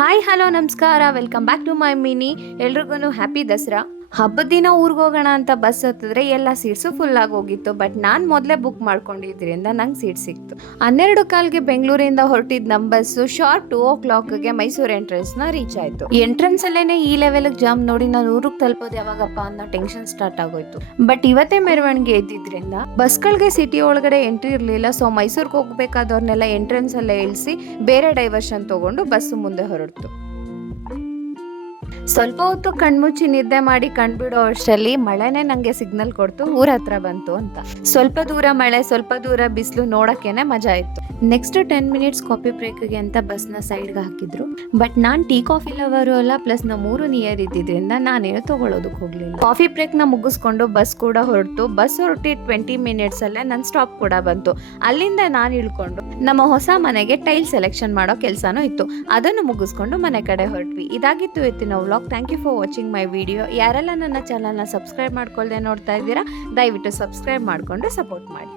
Hi hello ನಮಸ್ಕಾರ, welcome back to my mini. ಎಲ್ರಿಗೂ happy Dasara. ಹಬ್ಬದ ದಿನ ಊರಿಗೆ ಹೋಗೋಣ ಅಂತ ಬಸ್ ಹತ್ತಿದ್ರೆ ಎಲ್ಲ ಸೀಟ್ಸು ಫುಲ್ ಆಗಿ ಹೋಗಿತ್ತು. ಬಟ್ ನಾನು ಮೊದಲೇ ಬುಕ್ ಮಾಡ್ಕೊಂಡಿದ್ರಿಂದ ನಂಗೆ ಸೀಟ್ ಸಿಕ್ತು. 12 ಕಾಲ್ಗೆ ಬೆಂಗಳೂರಿಂದ ಹೊರಟಿದ್ ನಮ್ಮ ಬಸ್ಸು ಶಾರ್ಪ್ 2 o'clockಗೆ ಮೈಸೂರು ಎಂಟ್ರೆನ್ಸ್ನ ರೀಚ್ ಆಯ್ತು. ಎಂಟ್ರೆನ್ಸ್ ಅಲ್ಲೇನೆ ಈ ಲೆವೆಲ್ಗೆ ಜಾಮ್ ನೋಡಿ ನಾನು ಊರಿಗೆ ತಲುಪೋದು ಯಾವಾಗಪ್ಪ ಅನ್ನೋ ಟೆನ್ಷನ್ ಸ್ಟಾರ್ಟ್ ಆಗೋಯ್ತು. ಬಟ್ ಇವತ್ತೇ ಮೆರವಣಿಗೆ ಇದ್ದಿದ್ರಿಂದ ಬಸ್ಗಳಿಗೆ ಸಿಟಿ ಒಳಗಡೆ ಎಂಟ್ರಿ ಇರಲಿಲ್ಲ. ಸೊ ಮೈಸೂರಿಗೆ ಹೋಗ್ಬೇಕಾದವ್ರನ್ನೆಲ್ಲ ಎಂಟ್ರೆನ್ಸ್ ಅಲ್ಲೇ ಇಳಿಸಿ ಬೇರೆ ಡೈವರ್ಷನ್ ತಗೊಂಡು ಬಸ್ಸು ಮುಂದೆ ಹೊರಡ್ತು. ಸ್ವಲ್ಪ ಹೊತ್ತು ಕಣ್ಮುಚ್ಚಿ ನಿದ್ದೆ ಮಾಡಿ ಕಣ್ಬಿಡೋ ಅಷ್ಟರಲ್ಲಿ ಮಳೆನೇ ನಂಗೆ ಸಿಗ್ನಲ್ ಕೊಡ್ತು ಊರ ಹತ್ರ ಬಂತು ಅಂತ. ಸ್ವಲ್ಪ ದೂರ ಮಳೆ, ಸ್ವಲ್ಪ ದೂರ ಬಿಸಿಲು, ನೋಡಕ್ಕೇನೆ ಮಜಾ ಇತ್ತು. ನೆಕ್ಸ್ಟ್ 10 minutes ಕಾಫಿ ಬ್ರೇಕ್ಗೆ ಅಂತ ಬಸ್ನ ಸೈಡ್ಗೆ ಹಾಕಿದ್ರು. ಬಟ್ ನಾನು ಟೀ ಕಾಫಿ ಲವರು ಅಲ್ಲ, ಪ್ಲಸ್ ನಮ್ಮೂರು ನಿಯರ್ ಇದ್ದಿದ್ರಿಂದ ನಾನೇನು ತಗೊಳ್ಳೋದಕ್ಕೆ ಹೋಗ್ಲಿಲ್ಲ. ಕಾಫಿ ಬ್ರೇಕ್ನ ಮುಗಿಸ್ಕೊಂಡು ಬಸ್ ಕೂಡ ಹೊರಟು. ಬಸ್ ಹೊರಟಿ 20 minutes ಅಲ್ಲೇ ನನ್ನ ಸ್ಟಾಪ್ ಕೂಡ ಬಂತು. ಅಲ್ಲಿಂದ ನಾನು ಇಳ್ಕೊಂಡು ನಮ್ಮ ಹೊಸ ಮನೆಗೆ ಟೈಲ್ ಸೆಲೆಕ್ಷನ್ ಮಾಡೋ ಕೆಲಸನೂ ಇತ್ತು. ಅದನ್ನು ಮುಗಿಸ್ಕೊಂಡು ಮನೆ ಕಡೆ ಹೊರಟ್ವಿ. ಇದಾಗಿತ್ತು ಇವತ್ತಿನ vlog. Thank you for watching my video. ಯಾರೆಲ್ಲ ನನ್ನ ಚಾನಲ್ನ ಸಬ್ಸ್ಕ್ರೈಬ್ ಮಾಡ್ಕೊಳ್ದೆ ನೋಡ್ತಾ ಇದ್ದೀರಾ, ದಯವಿಟ್ಟು ಸಬ್ಸ್ಕ್ರೈಬ್ ಮಾಡಿಕೊಂಡು ಸಪೋರ್ಟ್ ಮಾಡಿ.